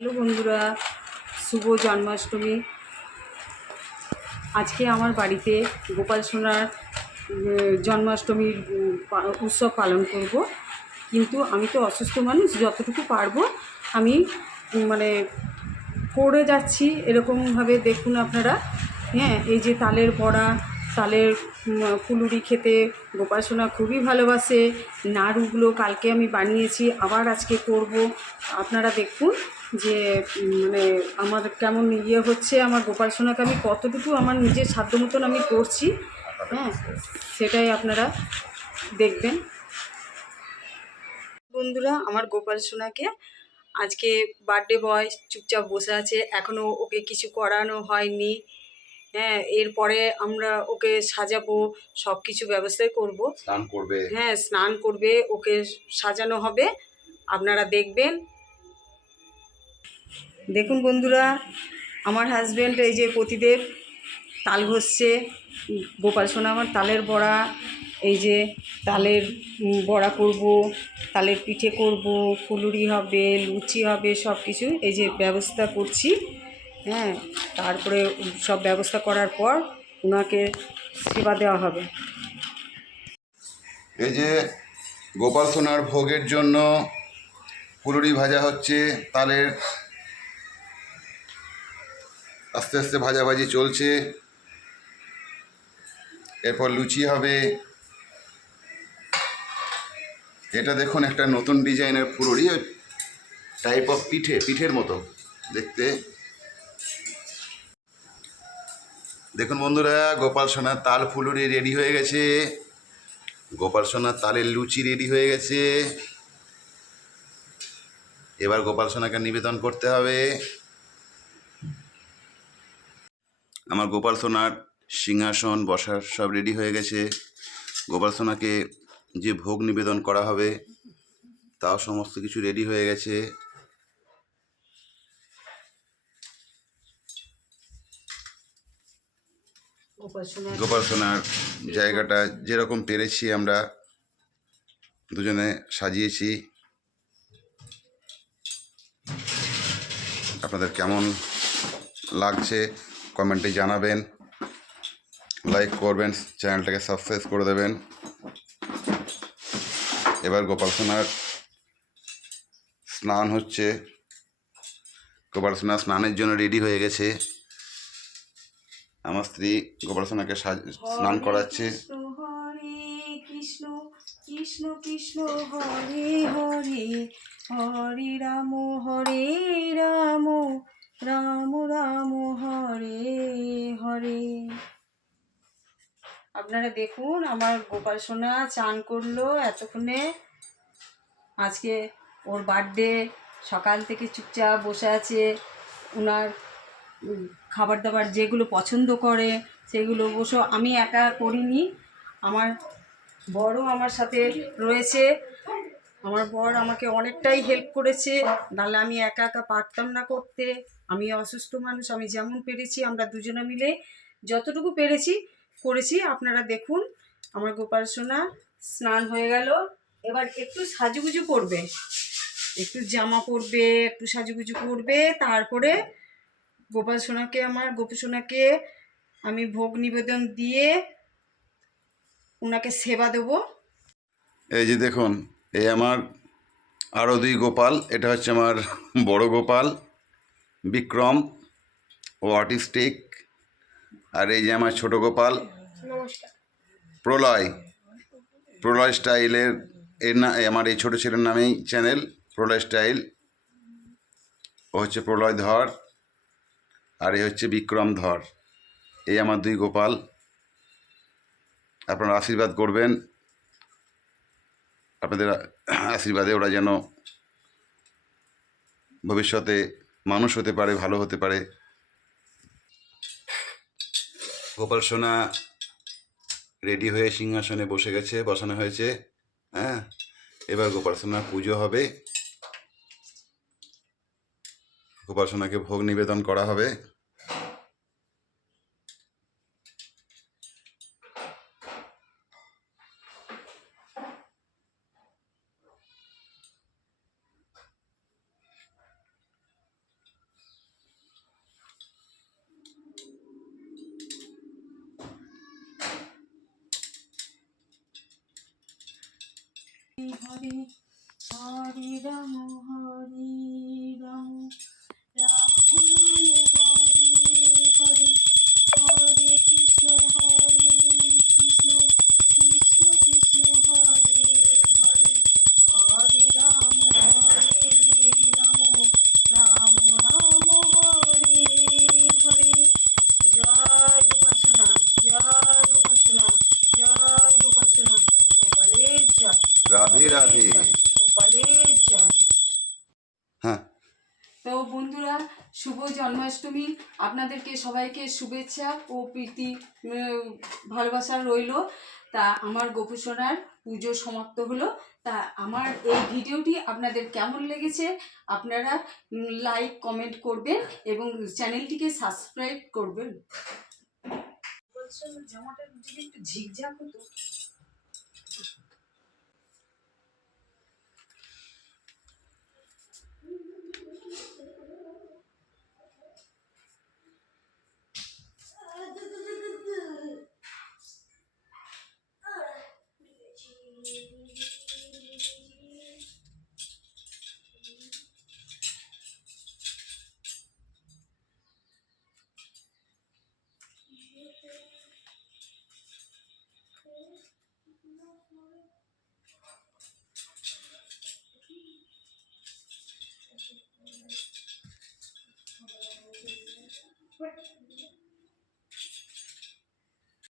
Hello বন্ধুরা, শুভ জন্মাষ্টমী। আজকে আমার বাড়িতে গোপাল সোনার জন্মাষ্টমীর উৎসব পালন করব। কিন্তু আমি তো অসুস্থ মানুষ, যতটুকু পারবো আমি মানে করে যাচ্ছি এরকমভাবে। দেখুন আপনারা, হ্যাঁ, এই যে তালের বড়া, তালের ফুলুরি খেতে গোপাল সোনা খুবই ভালোবাসে। নাড়ুগুলো কালকে আমি বানিয়েছি, আবার আজকে করব। আপনারা দেখুন যে মানে আমার কেমন হচ্ছে। আমার গোপাল সোনাকে আমি কতটুকু আমার নিজের সাধ্য মতন আমি করছি, হ্যাঁ, সেটাই আপনারা দেখবেন। বন্ধুরা, আমার গোপাল সোনাকে আজকে বার্থডে বয় চুপচাপ বসে আছে, এখনও ওকে কিছু করানো হয়নি। হ্যাঁ, এরপরে আমরা ওকে সাজাবো, সব কিছু ব্যবস্থাই করব। স্নান করবে, হ্যাঁ, স্নান করবে, ওকে সাজানো হবে, আপনারা দেখবেন। দেখুন বন্ধুরা, আমার হাজব্যান্ড এই যে প্রতিদেব তাল ঘষছে। গোপাল সোনা আমার তালের বড়া, এই যে তালের বড়া করব, তালের পিঠে করব, ফুলুরি হবে, লুচি হবে, সব কিছু এই যে ব্যবস্থা করছি। হ্যাঁ, তারপরে সব ব্যবস্থা করার পর ওনাকে সেবা দেওয়া হবে। এই যে গোপাল সোনার ভোগের জন্য ফুলুরি ভাজা হচ্ছে, তালের আস্তে আস্তে ভাজাভাজি চলছে। এরপর লুচি হবে। এটা দেখুন একটা নতুন ডিজাইনের ফুলুরি, টাইপ অফ পিঠের মতো দেখতে। দেখুন বন্ধুরা, গোপাল সোনার তাল ফুলুরি রেডি হয়ে গেছে, গোপাল সোনার তালের লুচি রেডি হয়ে গেছে। এবার গোপাল সোনাকে নিবেদন করতে হবে। আমার গোপাল সোনার সিংহাসন বসার সব রেডি হয়ে গেছে। গোপাল সোনাকে যে ভোগ নিবেদন করা হবে তাও সমস্ত কিছু রেডি হয়ে গেছে। গোপাল সোনার জায়গাটা যেরকম পেরেছি আমরা দুজনে সাজিয়েছি। আপনাদের কেমন লাগছে কমেন্টে জানাবেন, লাইক করবেন, চ্যানেলটাকে সাবস্ক্রাইব করে দেবেন। এবার গোপাল সোনার স্নান হচ্ছে, গোপাল সোনা স্নানের জন্য রেডি হয়ে গেছে। আমার স্ত্রী গোপাল সোনাকে স্নান করাচ্ছে। হরে কৃষ্ণ কৃষ্ণ কৃষ্ণ হরে হরে, হরে রাম রাম রাম হরে হরে। আপনারা দেখুন, আমার গোপাল সোনা চান করলো এতক্ষণে। আজকে ওর বার্থডে, সকাল থেকে চুপচাপ বসে আছে। ওনার খাবার দাবার যেগুলো পছন্দ করে সেগুলো অবশ্য আমি একা করিনি, আমার বড়ও আমার সাথে রয়েছে। আমার বর আমাকে অনেকটাই হেল্প করেছে, নাহলে আমি একা একা পারতাম না করতে। আমি অসুস্থ মানুষ, আমি যেমন পেরেছি আমরা দুজনে মিলে যতটুকু পেরেছি করেছি। আপনারা দেখুন, আমার গোপাল সোনা স্নান হয়ে গেল, এবার একটু সাজুগুজু করবে, একটু জামা পরবে, একটু সাজুগুজু করবে, তারপরে গোপাল সোনাকে আমি ভোগ নিবেদন দিয়ে ওনাকে সেবা দেবো। এই যে দেখুন, এই আমার আরও দুই গোপাল। এটা হচ্ছে আমার বড় গোপাল বিক্রম, ও আর্টিস্টিক। আর এই যে আমার ছোট গোপাল প্রলয়, প্রলয় স্টাইলের। আমার এই ছোটো ছেলের নামেই চ্যানেল, প্রলয় স্টাইল। ও হচ্ছে প্রলয় ধর, আর এই হচ্ছে বিক্রম ধর। এই আমার দুই গোপাল। আপনারা আশীর্বাদ করবেন, আপনাদের আশীর্বাদে ওরা যেন ভবিষ্যতে মানুষ হতে পারে, ভালো হতে পারে। গোপাল সোনা রেডি হয়ে সিংহাসনে বসে গেছে, বসানো হয়েছে। হ্যাঁ, এবার গোপাল সোনার পুজো হবে, গোপাল সোনাকে ভোগ নিবেদন করা হবে। হরে হরে রাম হরে রাম রাম রাম হরে হরে হরে কৃষ্ণ কৃষ্ণ কৃষ্ণ কৃষ্ণ হরে হরে হরে রাম রাম রাম হরে হরে। জয় গোপাসনা, জয় গোপাসনা, জয় গোপাসনা। গোপালের জয়, রাধে রাধে। গোপালের জয়। হ্যাঁ, তো বন্ধুরা, শুভ জন্মাষ্টমী। আপনাদেরকে সবাইকে শুভেচ্ছা ও প্রীতি ভালোবাসা রইল। তা আমার গোপুসোনার পুজো সমাপ্ত হলো। তা আমার এই ভিডিওটি আপনাদের কেমন লেগেছে আপনারা লাইক কমেন্ট করবেন এবং চ্যানেলটিকে সাবস্ক্রাইব করবেন। বলছো জামাটা যদি একটু ঝিকঝাক হতো।